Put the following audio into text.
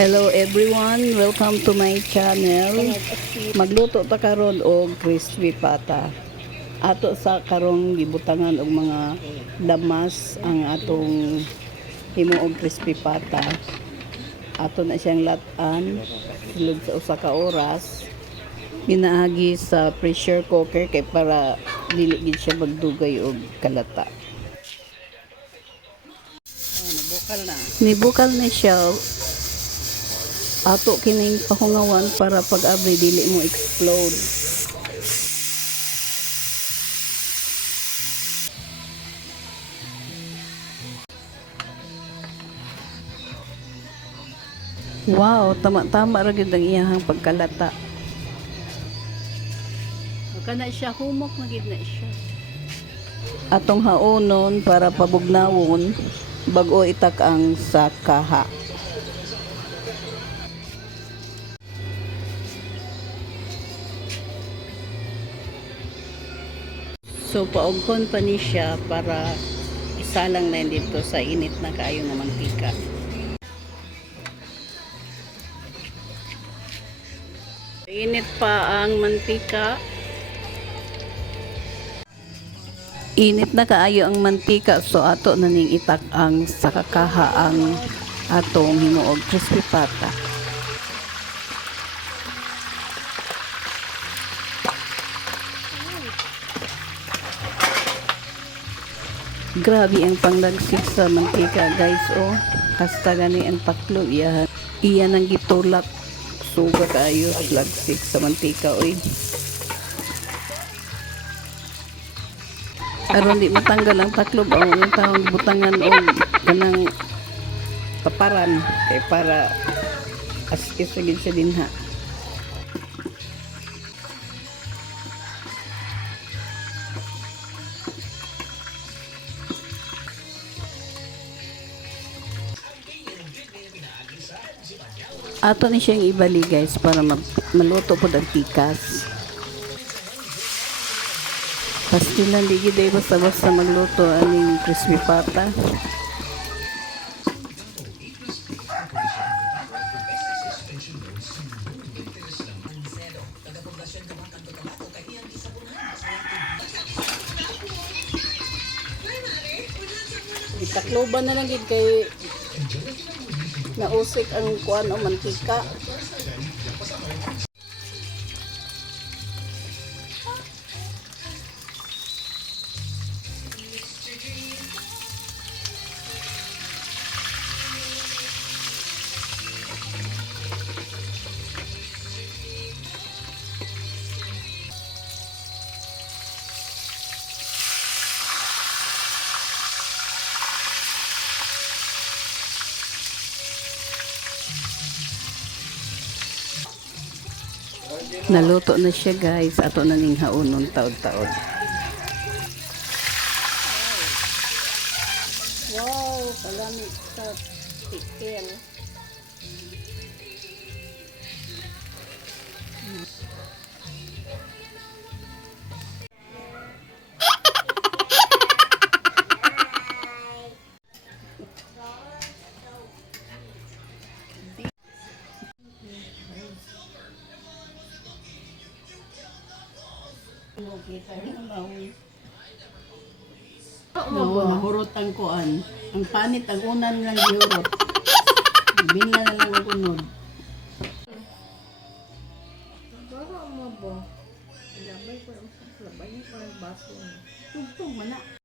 Hello everyone, welcome to my channel. Magluto ta karon og crispy pata. Ato sa karong gibutangan og mga lamas ang atong himuog crispy pata. Ato na siyang latan sulod sa usa ka oras. Ginaagi sa pressure cooker kay para dili gid siya magdugay og kalata. Nibukal na siya. Ato kining pahungawan para pag abri dili mo explode. Wow, tama-tama ra gyud ang iyahang pagkalata. Kana siya humok na gid na siya. Atong haonon para pabugnawon bag-o itak ang sa kaha. So paugkon pa ni siya para isalang na dito sa init na kaayo na mantika. Init pa ang mantika. Init na kaayo ang mantika, so ato na ning itak ang sa kakaha ang atong himuog crispy pata. Grabe ang panglagsik sa mantika guys, oh. Hasta gani ang taklo iyan ang gitulak. Suga kayo lagsik sa mantika, oy. Aron di matanggal ang taklob ang tawag butangan og kanang paparan kay para askis gid sa dinha. Ato ni siyang ibali guys para maluto po ang tikas. Pastilan di gid basta-basta magluto aning crispy pata. Itakloban na lang gid kay nausik ang kuan o mantika. Naluto na siya guys, ato na ning haonon taod-taod. Wow, kalami sa tikel. Mahurot ang kuan. Ang panit, ang unan lang gihurot. Binla na lang ang unod. Garo mo ba? Labay ko ang baso. Tugtog man na.